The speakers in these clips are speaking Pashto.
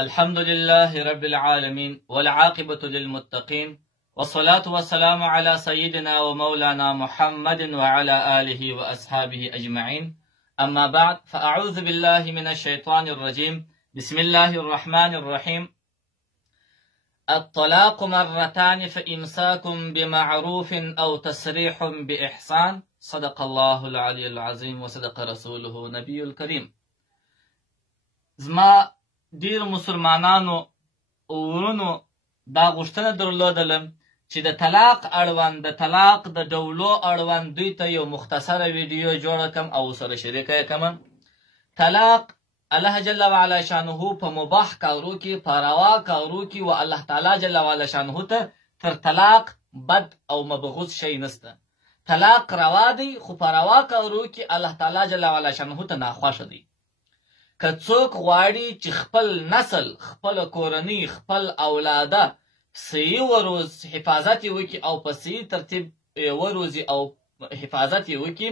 الحمد لله رب العالمين والعاقبة للمتقين والصلاة والسلام على سيدنا ومولانا محمد وعلى آله وأصحابه أجمعين. أما بعد فأعوذ بالله من الشيطان الرجيم. بسم الله الرحمن الرحيم. الطلاق مرتان فإمساك بمعروف أو تسريح بإحسان. صدق الله العلي العظيم وصدق رسوله نبي الكريم. زما ډیر مسلمانانو ورونو دا غوښتنه درلودله چې د طلاق اړوند د طلاق د ډولو اړوند دوی ته یو مختصره ویډیو جوړه کم او سره شریکه یې کم. طلاق الله جل وعلا شانه په مباح کارو کې په روا کارو کې و الله تعالی جل وعلا شانه ته تر طلاق بد او مبغوض شی نسته. طلاق روا دی خو په روا کارو کې الله تعالی جل وعلا شانه ته ناخوښه دی. که څوک غواړي چې خپل نسل خپل کورنۍ خپل اولاده صحیح وروز حفاظت وکړي او په صحیح ترتیب وروزي او حفاظت وکړي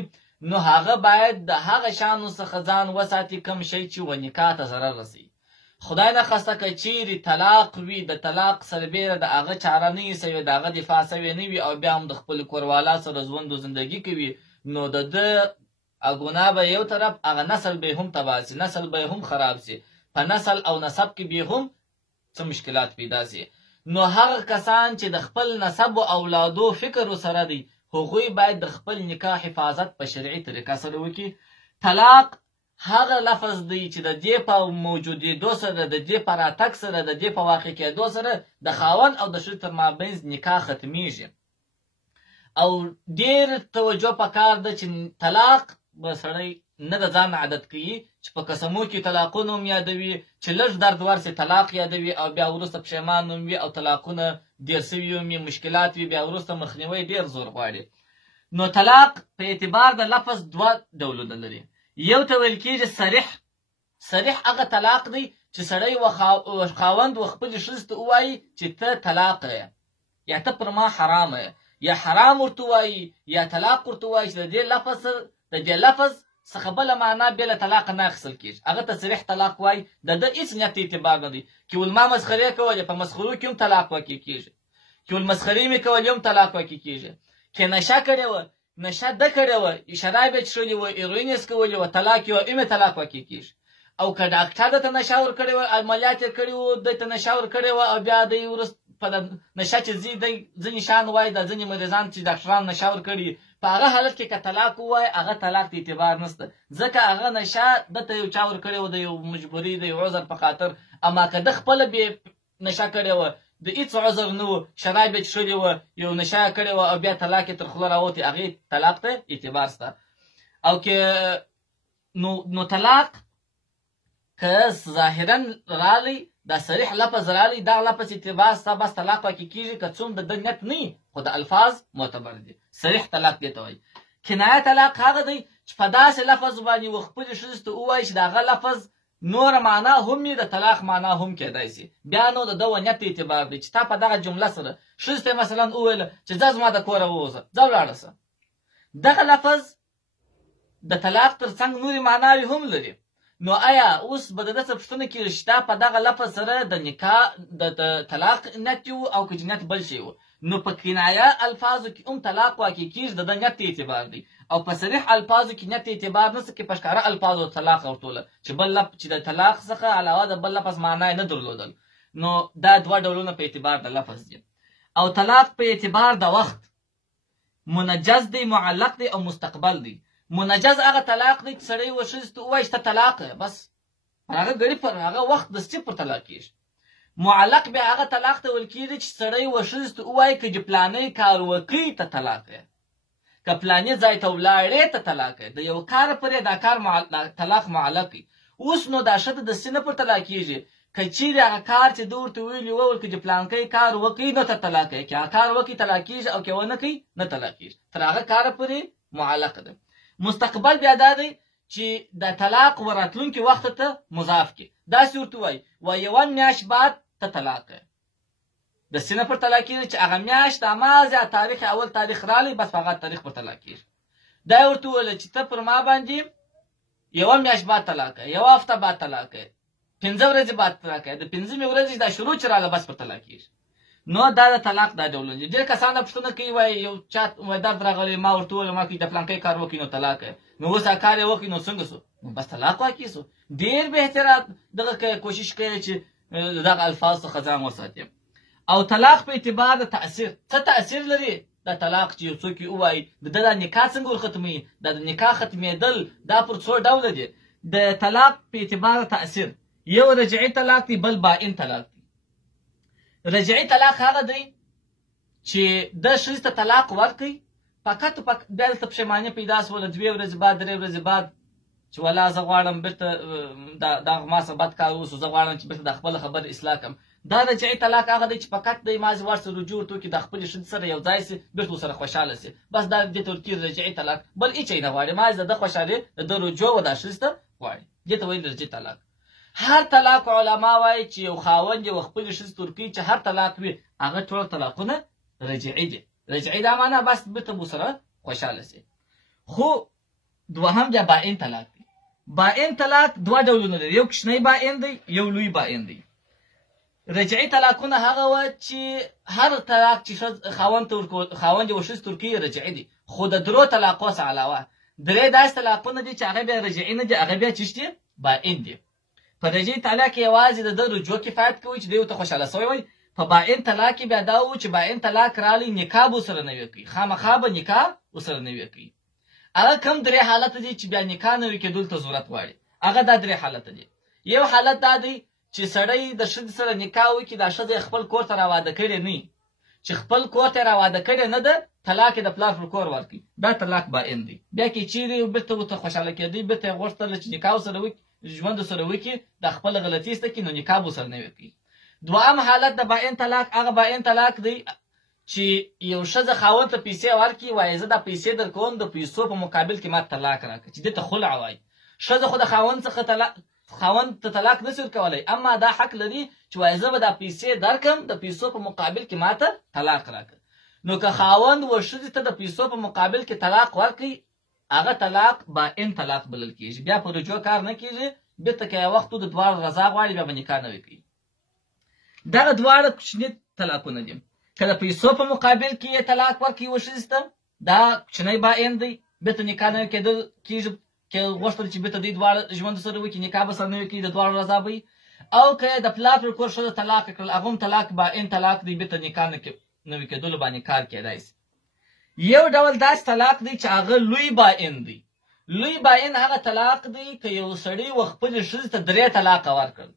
نو هغه باید د هغه شانو څخه ځان وساتي کوم شی چې و نکاح ته ضرر رسي. خدای نخواسته که چیرې طلاق وي د طلاق سربیره د هغه چاره نه وي سوې د هغه دفاع سوې نه وي او بیا هم د خپل کوروالا سره ژوند و زندګي کوي نو د ده ګناه به یو طرف هغه نسل به هم تباه سي نسل به هم خراب سي په نسل او نسب کې به هم څه مشکلات پیدا سي. نو هغه کسان چې د خپل نسب او اولادو فکر سره دی هغوی باید د خپل نکاح حفاظت په شرعي طریقه سره وکړي. طلاق هغه لفظ دی چې د دې په موجودېدو سره د دې په راتګ سره د دې په واقع کېدو سره د خاوند او د ښځې تر مابینځ نکاح ختمیږي او ډېر توجه پکار ده چې طلاق به سړی نه د ځان عادت کوي چې په قسمو کې طلاقونه هم یادوي چې لږ درد ورسې طلاق یادوي او بیا وروسته پښیمان هم وي او طلاقونه ډېر سوي هم وي مشکلات وي بیا وروسته مخنیوی ډېر زور غواړي. نو طلاق په اعتبار د لفظ دوه ډولونه لري. یو ته ویل کېږي صریح هغه طلاق دی چې سړی و خاوند و خپلې ښځې ته ووایي چې ته طلاق یې یا ته پر ما حرامه یې یا حرام ورته ووایي یا طلاق ورته ووایي چې د دې لفظ څخه بله معنا بې له طلاق نه اخیستل کېږي. هغه ته صریح طلاق وایي د ده هېڅ نیت اعتبار نه دی. که ولما مسخرې کولې په مسخرو کې هم طلاق واقع کېږي که ولمسخرې مې کولې هم طلاق واقع کېږي. که نشه کړې وه نشه ده کړې وه شراب یې څښلې وه هیروین یې څکولې وه طلاق یې وه طلاق واقع کېږي. او که ډاکټر ده ته نشه ورکړې وه عملیات یې کړي وو دی ته نشه ورکړې وه او بیا دی وروسته په نشه چې ځي دی ځینې شیان وایي دا ځینې مریضان چې ډاکټران نشه ورکړي په هغه حالت کې که طلاق ووایي هغه طلاق د اعتبار نشته ځکه هغه نشه دته یو چا ورکړې وه د یو مجبوري د یو عذر په خاطر. اما که ده خپله بې نشه کړې وه د هېڅ عذر نه و شراب یې څښلې وه یو نشه یې کړې وه او بیا طلاق یې تر خوله راوتې هغې طلاق ته اعتبار شته. او که نو طلاق که ظاهرا رالی دا صریح لفظ رالی دا لفظ اعتبار ستا بس طلاق واقع کېږي که څوم د ده نیت نه خو د الفاظ معتبر دي. صریح طلاق دې ته وایي. کنایه طلاق هغه دی چې په داسې لفظ باندې و خپلې ښځې ته ووایي چې د هغه لفظ نوره معنا هم وي د طلاق معنا هم کېدای شي بیا نو د ده و نیت اعتبار دی چې تا په دغه جمله سره ښځې ته مثلا وویله چې ځه زما د کوره ووځه ځه ولاړه شه. دغه لفظ د طلاق تر څنګ نورې معناوې هم لري. نو آیا اوس به د ده څه پوښتنه کېږي چې تا په دغه لفظ سره د نکاح د طلاق نیت و او که نیت بل شی و نو په کنایه الفاظو کې هم طلاق واقع کېږي د ده نیت اعتبار دی او په صریح الفاظو کې نیت اعتبار نشته کې په ښکاره الفاظو طلاق ورتوله چې د طلاق څخه علاوه د بل لفظ معنا یې نه درلودل. نو دا دوه ډولونه په اعتبار د لفظ دي. او طلاق په اعتبار د وخت منجز دی معلق دی او مستقبل دی. منجز هغه طلاق دی چې سړی و ښځې ته ووایي چې ته طلاق یې بس پر هغه ګړي پر هغه وخت دستي پر طلاق کېږي. معلق بیا هغه طلاق ته ویل کېږي چې سړی و ښځې ته ووایي که د پلانۍ کار وکړي ته طلاق یې که پلانې ځای ته ولاړې ته طلاق یې د یو کار پرې دا کار طلاق معلق وي. اوس نو دا ښځه دستي نه پر طلاق کېږي که چیرې هغه کار چې ده ورته ویلي وول که د پلانکۍ کار وکړي نو ته طلاق یې که هغه کار وکړي طلاق کېږي او که ونه کوي نه طلاق کېږي تر هغه کاره پورې معلق ده. مستقبل بیا دا دی چې د طلاق و راتلونکي وخت ته مضاف کړي داسې ورته وایي و یوه میاشت بعد ته طلاق یې دستي نه پر طلاق کېږي چې هغه میاشت هماغه تاریخ اول تاریخ رالی بس په هغه تاریخ پر طلاق کېږي. دا یې ورته وویله چې ته پر ما باندې یوه میاشت بعد طلاق یې یوه هفته بعد طلاق یې 5 ورځې بعد طلاق کوي. د 5مې ورځې دا شروع چې راغله بس پر طلاق کېږي. نو دا د طلاق دا ډولونه دي. ډېر کسان دا پوښتنه کوي وایي یو چا درد راغلی ما ورته وویل ما د فلانکي کار وکړي نو طلاق کوي. نو اوس دا کار یې وکړي نو څنګه سو؟ نو بس طلاق واقع سو. ډېر بهتره دغه کوشش کوي چې دغه الفاظ څخه ځان وساتي. او طلاق په اعتبار د تاثیر څه تاثیر لري؟ دا طلاق چې یو څوک ووایي د نکاح څنګه ورختموي؟ دا د نکاح ختمېدل دا پر څو ډوله دي. د طلاق په اعتبار تاثیر یو رجعي طلاق دی، بل باین طلاق دی. رجعي طلاق هغه دی چې د ښځې ته طلاق ورکوي فقط بیا دلته پښیماني پیدا سوله 2 ورځې بعد 3 ورځې بعد چې ولا زه غواړم بېرته دغه ما سره بد کار وسو، زه غواړم چې بېرته د خپله خبره اصلاح کړم. دا رجعي طلاق هغه دی چې فقط دی ما زه ورسره رجوع ورته وکړي د خپلې ښځې سره یو ځای سي بېرته ورسره خوشحاله سي. بس دا دې ته ورکړي رجعي طلاق. بل هېڅ یې نه غواړي، ما د ده خوشحالي د ده رجوع و دا ښځې ته غواړي. دې ته وایي رجعي طلاق. هر طلاق علما وایي چې یو خاوند یو خپلې ښځې ته ورکوي چې هر طلاق وي هغه ټول طلاقونه رجعي دي. رجعي دا معنا بس بېرته به ورسره خوشحاله سي. خو دوهم بیا باین طلاق دی. باین طلاق 2 ډولونه لري، یو کوچنی باین دی، یو لوی باین دی. رجعي طلاقونه هغه وه چې هر طلاق چې خاوند یو ښځې ته ورکوي رجعي دي، خو د 3 طلاقو څخه علاوه 3 داسې طلاقونه دي چې هغه بیا رجعي نه دي، هغه بیا څه دي؟ باین دي. په رجعي طلاق کې یوازې د ده رجوع کفایت کوي چې دی ورته خوشحاله سوی وي. په باین طلاق کې بیا دا و چې باین طلاق رالی نکاح به ورسره نه وي کوي، خامخا به نکاح ورسره نه وي کوي. هغه کوم 3 حالت دي چې بیا نکاح نه وي کېدلو ته ضرورت غواړي. هغه دا 3 حالت دي. یو حالت دا دی چې سړی د ښځې سره نکاح وکړي، دا ښځه خپل کور ته راواده کړې نه وي، چې خپل کور ته راواده کړې نه ده، طلاق یې د پلار پر کور ورکړي، دا طلاق باین دی. بیا کې چیرې بېرته ورته خوشحاله کېدی، بېرته یې غوښتله چې نکاح ورسره وکړي، ژوند ورسره وکړي، د خپله غلطي ایسته کړي، نو نکاح به ورسره نه وي کوي. دوهم حالت د باین طلاق هغه باین طلاق دی چې یو ښځه خاوند ته پیسې ورکړي، وایي زه دا پیسې درکوم، د پیسو په مقابل کې ما طلاق راکړه، چې دې ته خلع وایي. ښځه خو د خاوند ته طلاق نشي ورکولی، اما دا حق لري چې وایي زه به دا پیسې درکړم، د پیسو په مقابل کې ما ته طلاق راکړه. نو که خاوند و ښځې ته د پیسو په مقابل کې طلاق ورکړي، هغه طلاق باین طلاق بلل کېږي. بیا په رجوع کار نه کېږي، بېرته که یو وخت د دواړو رضا غواړي بیا به نکاح نه وي کوي. دغه دواړه کوچني طلاقونه دي. که د پیسو په مقابل کې یې طلاق ورکړي یوه ښځې ته، دا کوچنی باین دی، بېرته نکاح نه کېدل کېږي، که غوښتل چې بېرته دوی دواړه ژوند سره وکړي، نکاح به سره نه وي کوي، د دواړو رضا به وي. او که د پلار پر کور ښځه طلاق کړل، هغه هم طلاق باین طلاق دی، بېرته نکاح نه وي کېدلو باندې کار کېدای شي. یو ډول داسې طلاق دی چې هغه لوی باین دی. لوی باین هغه طلاق دی که یو سړي و خپلې ښځې ته 3 طلاقه ورکړل،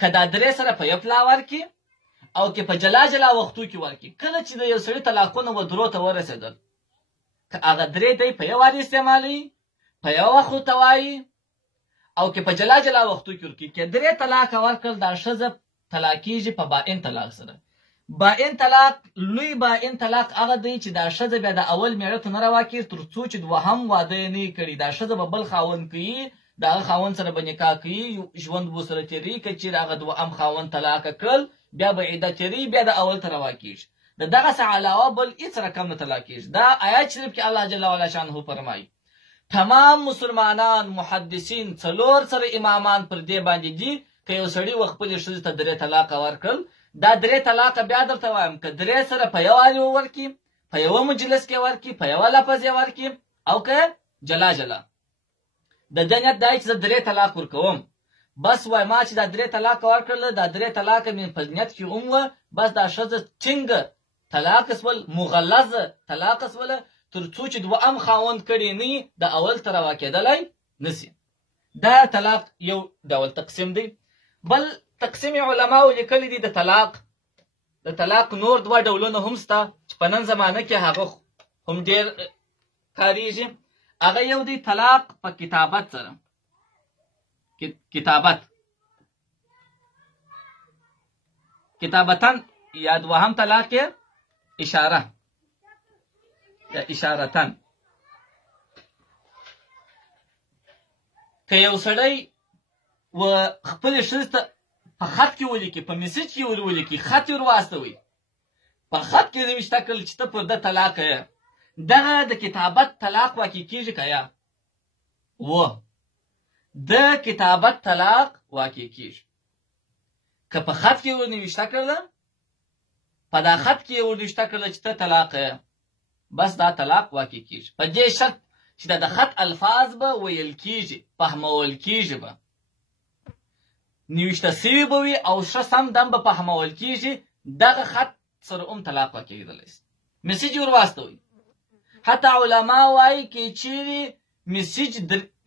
که دا 3 سره په یو پلا ورکړي او که په جلا جلا وختو کې ورکړي. کله چې د یو سړي طلاقونه و 3 ته ورسېدل، که هغه 3 دی په یو وار استعمالوي، په یو وخت ورته وایي، او که په جلا جلا وختو کې ورکړي، که 3 طلاقه ورکړل، دا ښځه طلاقېږي په باین طلاق سره. باین طلاق لوی باین طلاق هغه دی چې دا ښځه بیا د اول میړه ته نه راواکېږي تر څو چې دوهم واده یې نه وي کړي. دا ښځه به بل خاوند کوي، د هغه خاوند سره به نکاح کوي، ژوند به ورسره تېروي. که چېرې هغه دوهم خاوند طلاقه کړل، بیا به عده تېروي، بیا د اول ته راواکېږي. د دغه څه علاوه بل هېڅ رقم نه طلاقېږي. دا آیات شریف کې الله جل وعلا شانه فرمایي تمام مسلمانان محدثین 4 سره امامان پر دې باندې دي که یو سړي و خپلې ښځې ته 3 طلاقه ورکړل، دا 3 طلاقه بیا درته وایم که 3 سره په یو حال ورکړي، په یوه مجلس کې ورکړي، په یوه لفظ یې ورکړي، او که جلا جلا. د ده نیت دا چې زه 3 طلاق ورکوم، بس وای ما چې دا 3 طلاقه ورکړله، دا 3 طلاقه مې په نیت کې هم وه، بس دا ښځه ټینګه طلاق سول، مغلظه طلاق سوله، تر څو چې دوهم خاوند کړی نه وي، د اول ته راواکېدلی نه سي. دا طلاق یو ډول تقسیم دی. بل تقسیم علماو لیکلی دی د طلاق نور 2 ډولونه هم شته چې په نن زمانه کې هغه هم ډېر کارېږي. هغه یو دی طلاق په کتابت سره. کتابتن یا دوهم طلاق یې اشاره یا اشارتن. که یو سړی و خپلې ښځې ته په خط کې ولیکي، په میسج کې ولیکي، خط یې ورواستوي، په خط کې دې وشته کړل چې ته پر ده طلاقه یې، دغه د کتابت طلاق واقع کېږي که یا و د کتابت طلاق واقع کیږي. که په خط کې ورنوشته کړله، په دا خط کې ورنوشته کړله چې ته طلاق یې، بس دا طلاق واقع کیږي، په دې شرط چې د خط الفاظ به ویل کیږي، فهمول کیږي، به نوشته سوي به وي او ښه سم دم به فهمول کیږي. دغه خط سره هم طلاق واقع کېدلی شي. میسج ور واستوئ. حتی علما وایي که چیرې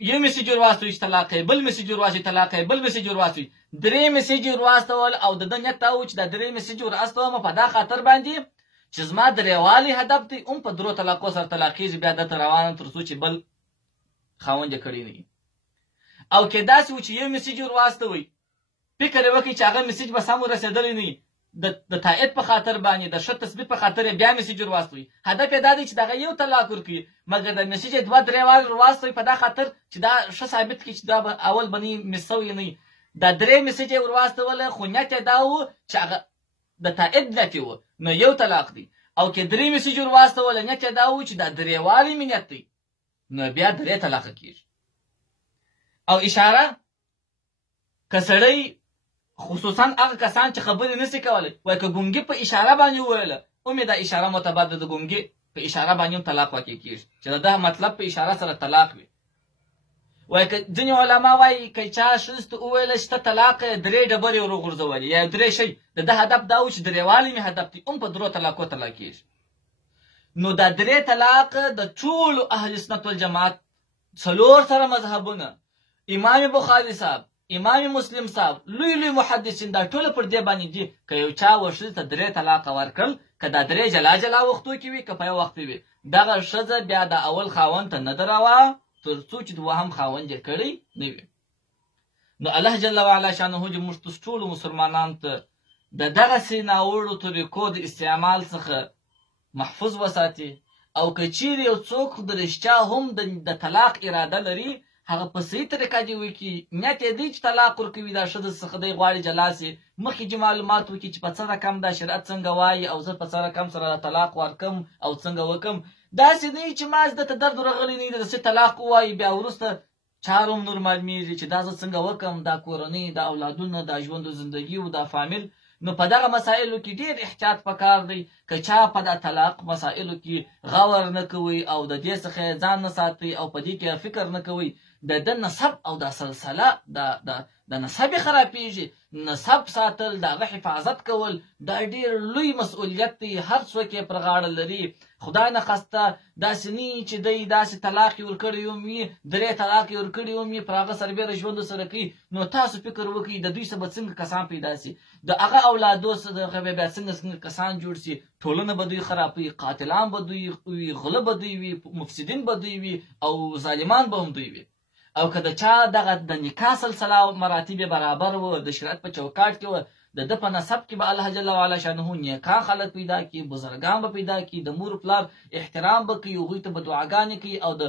یو میسج ور واستوئ چې طلاق یې، بل میسج ور واستوئ طلاق یې، بل میسج ور واستوئ، 3 میسج ور واستول او د ده نیت دا و چې دا 3 میسج ور واستوم په دا خاطر باندې چې زما درېوالی هدف دی، هم په 3 طلاقو سره طلاقېږي، بیا دته روانم تر څو چې بل خاوند یې کړی نه وي. او که داسې و چې یو میسج ور واستوئ، فکر یې وکړئ چې هغه میسج به سم ورسېدلی نه وي، د تایید په خاطر باندې د ښه تثبیت په خاطر بیا میسج ور واستوئ، هدف یې دا دی چې دغه یو طلاق ورکړي، مګر د میسج یې 2-3 وارې ور واستوئ په دا خاطر چې دا ښه ثابت کړي چې دا به اول به نه مس سوی نه وي. دا 3 میسج یې ور واستوله، خو نیت یې دا و چې هغه د تایید نیت و، نو یو طلاق دی. او که 3 میسج ور واستوله، نیت یې دا و چې دا 3 والی مې نیت دی، نو بیا 3 طلاق کېږي. او اشاره که سړی خصوصا هغه کسان چې خبرې نشي کولی، وایي که ګونګي په اشاره باندې وویله، اومې دا اشاره معتبر ده، د ګونګي په اشاره باندې هم طلاق واقع کېږي چې د ده مطلب په اشاره سره طلاق وي. وایي که ځینې علما وایي که چا ښځې ته وویله چې ته طلاق یې 3 ډبرې ور وغورځولې یا 3 شی، د ده هدف دا و چې 3 والی مې هدف دی، هم په 3 طلاقو طلاق کېږي. نو دا 3 طلاق د ټولو اهل سنت والجماعت 4 سره مذهبونه، امام بخاري صاحب، امام مسلم صاحب، لوی محدثین، دا ټول پر دې باندې دي که یو چا ښځې ته 3 طلاق ورکړل، که دا 3 جلا جلا وختو کې وي که په یو وخت وي، دغه ښځه بیا د اول خاوند ته نه دروا تر څو چې دوهم خاوند یې کړی نه وي. نو الله جل وعلا شانه چې موږ ټولو مسلمانانو ته د دغسې ناوړو طریقو د استعمال څخه محفوظ وساتي. او که چیرې یو څوک د رښتیا هم د طلاق اراده لري، هغه په صحیح طریقه دې وکړي، نیت یې دی چې طلاق ورکوي، دا ښځه څخه دی غواړي جلا سي، مخکې چې معلومات وکړي چې په څه رقم دا شریعت څنګه وایي او زه په څه رقم سره طلاق ورکم او څنګه وکم. داسې نه وي چې ما زده ته درد ورغلی نه وي، داسې طلاق ووایي، بیا وروسته چار هم نور معلومېږي چې دا زه څنګه وکم، دا کورنۍ، دا اولادونه، دا ژوند و زندګي و دا فامیل. نو په دغه مسایلو کې ډېر احتیاط پکار دی. که چا په دا طلاق مسایلو کې غور نه کوئ او د دې څخه ځان نه ساتئ او په دې کې فکر نه کوئ، د نسب او د سلسله د نسب خرابېږي. نسب ساتل، د هغه حفاظت کول دا ډېر لوی مسؤلیت دی، هر څوک یې پر غاړه لري. خدای نخواسته داسې نه وي چې دی داسې طلاق یې ورکړی وي، 3 طلاق یې ورکړي وي، پر هغه سربېره ژوند ورسره کوي. نو تاسو فکر وکړئ د دوی څخه به څنګه کسان پیدا سي، د هغه اولادو څخه به بیا څنګه کسان جوړ سي، ټولنه به دوی خرابوي، قاتلان به دوی وي، غله به دوی وي، مفسدین به دوی وي او ظالمان به هم دوی وي. او که د چا دغه د نکاح سلسله مراتب برابر و، د شریعت په چوکاټ کې و، د ده په نسب کې به الله جل وعلا شانه نیکان خلک پیدا کړي، بزرګان به پیدا کړي، د مور پلار احترام به کوي، هغوی ته به دعاګانې کوي او د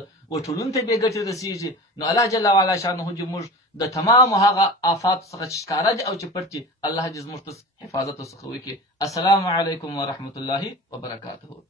ټولنې ته بې ګټې رسېږي. نو الله جل وعلا شانه چې موږ د تمامو هغه آفاتو څخه چې ښکاره دي او چې پټ دي، الله دې زموږ حفاظت څخه وکړي. السلام علیکم ورحمة الله وبرکاته.